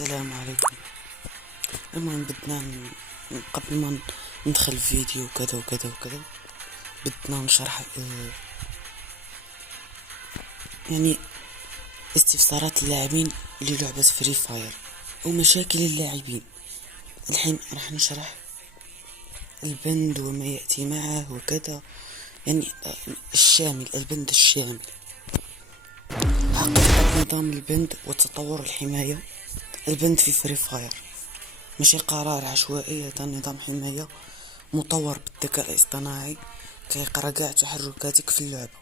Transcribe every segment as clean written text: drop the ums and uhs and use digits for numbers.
السلام عليكم. المهم بدنا قبل ما ندخل الفيديو وكذا وكذا وكذا بدنا نشرح يعني استفسارات اللاعبين للعبة فري فاير او مشاكل اللاعبين. الحين راح نشرح البند وما يأتي معه وكذا، يعني البند الشامل، حقيقة نظام البند وتطور الحماية. البند في فري فاير ماشي قرار عشوائي، هذا نظام حماية مطور بالذكاء الاصطناعي كيقرا قاع تحركاتك في اللعبة.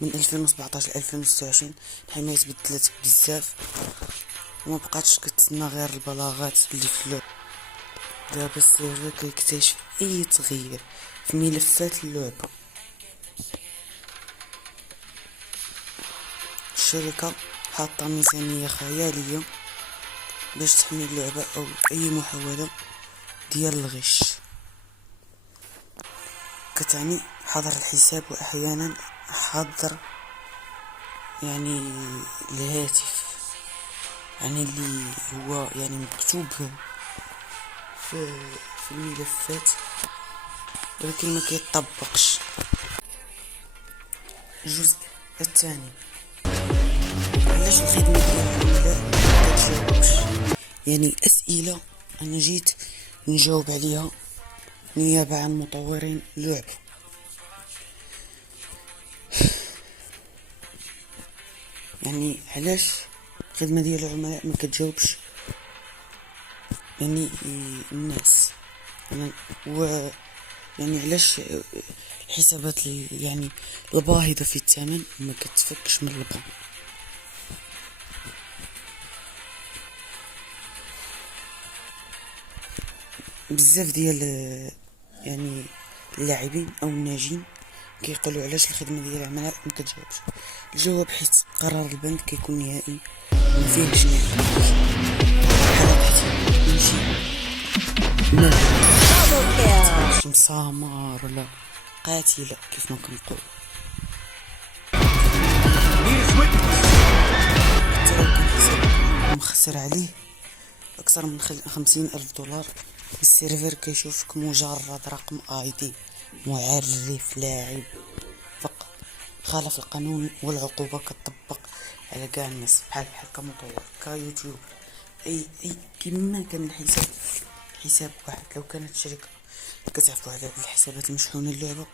من 2017 ل 2026 الحماية تبدلت بزاف وما بقاتش كتسنى غير البلاغات اللي في اللعبة. دابا السيرفر كيكتشف اي تغيير في ملفات اللعبة. الشركة حاطة ميزانية خيالية باش تحمي اللعبة او اي محاولة ديال الغش، كتعني حظر الحساب واحيانا حظر يعني الهاتف، يعني اللي هو يعني مكتوب في الملفات ولكن ما كيطبقش. الجزء الثاني، علاش الخدمة ديال العملاء ما كتجاوبش؟ يعني اسئلة انا جيت نجاوب عليها نيابة عن مطورين اللعبة. يعني علاش الخدمة ديال العملاء ما كتجاوبش يعني الناس، و يعني علاش الحسابات يعني الباهظة في الثمن ما كتفكش من البنك. بزاف ديال يعني اللاعبين او الناجين كيقولوا علاش الخدمه ديال العملاء ما كتجاوبش. الجواب حيت قرار البنك كيكون نهائي ما فيهش ماشي مسامر ولا قاتله كيف ما كنقول. مخسر عليه اكثر من 50,000 دولار. السيرفر كيشوفك مجرد رقم ID معرف لاعب فقط، خالف القانون والعقوبة كتطبق على كاع الناس بحال كمطور كيوتيوبر اي كيما كان الحساب حساب واحد. لو كانت الشركة كتعرفوا على الحسابات المشحونة اللعبة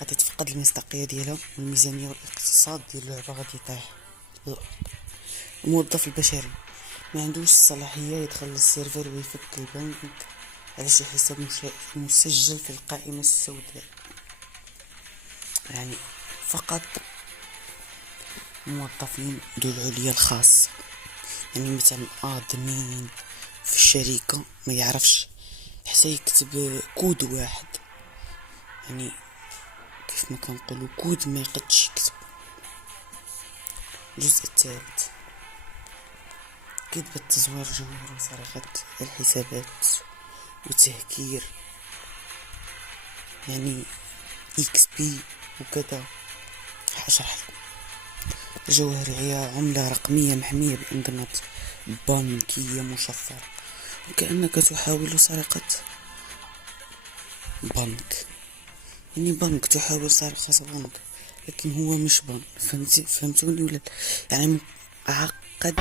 غادي تفقد المصداقية ديالها والميزانية والاقتصاد ديال اللعبة غادي يطيح الارض. الموظف البشري ما عندوش الصلاحية يدخل للسيرفر ويفك البنك على شي حساب مسجل في القائمة السوداء. يعني فقط موظفين ذو العليا الخاصة، يعني مثلا ادمين في الشركة ما يعرفش حتى يكتب كود واحد، يعني كيف ما كنقولوا كود ما يقدش يكتب. الجزء الثالث، كذب التزوير الجماهيري وسرقة الحسابات وتهكير، يعني XP وكذا. حشرح لكم. الجوهرية عملة رقمية محمية بأنظمة بنكية مشفرة، وكأنك تحاول سرقة بنك، يعني بنك تحاول سرقة بنك لكن هو مش بنك. فهمتوني ولا؟ يعني عقد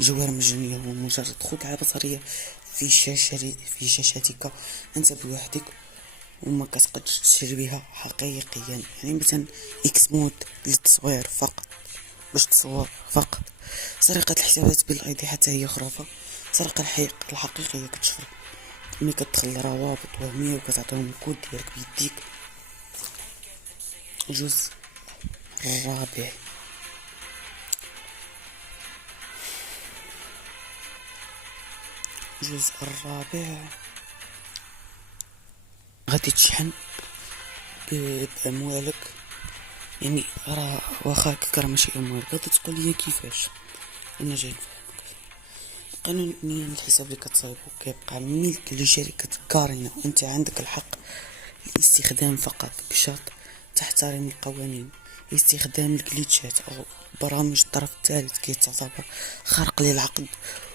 جوهرة مجانية هو مجرد خدعة بصرية في شاشتك أنت بوحدك وما كتقدش تشري بها حقيقيا. يعني مثلا إكس مود للتصوير فقط، باش تصور فقط. سرقة الحسابات بالأيدي حتى هي خرافة. السرقة الحقيقية كتشوف ملي كتدخل روابط وهمية وكتعطيهم الكود ديالك بيديك. الجزء الرابع، غادي تشحن بأموالك. يعني راه واخاك راه ماشي أموالك، غادي تقول لي كيفاش؟ أنا جاي نفهمك. قانونيا الحساب اللي كتصايبو كيبقى ملك لشركة كارينا، أنت عندك الحق الاستخدام فقط بشرط تحترم القوانين. استخدام الجليتشات أو برامج الطرف الثالث كيتعتبر خرق للعقد،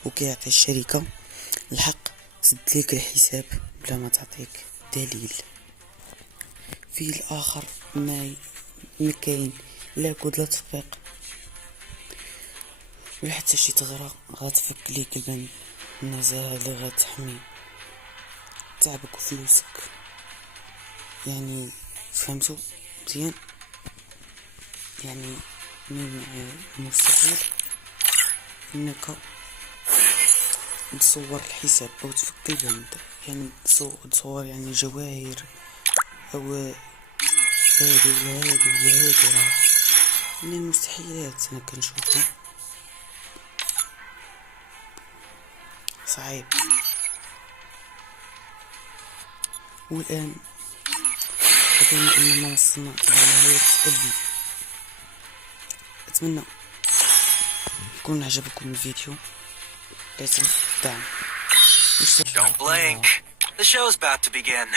وكيعطي الشركة الحق تسدلك الحساب بلا ما تعطيك دليل. في الآخر ما كاين لا كود لا تطبيق ولا حتى شي ثغرة غتفك ليك البند. النزاهة اللي غتحمي تعبك وفلوسك. يعني فهمتوا مزيان؟ يعني من المستحيل انك تصور الحساب او تفك البند، يعني تصور يعني جواهر او هادي ولا هادي ولا هادي، راه من المستحيلات انا كنشوفها صعيب. والان اظن اننا وصلنا الى نهاية الفيديو. اتمنى يكون عجبكم الفيديو. لا تنسوا الدعم. Don't blink. The show's about to begin.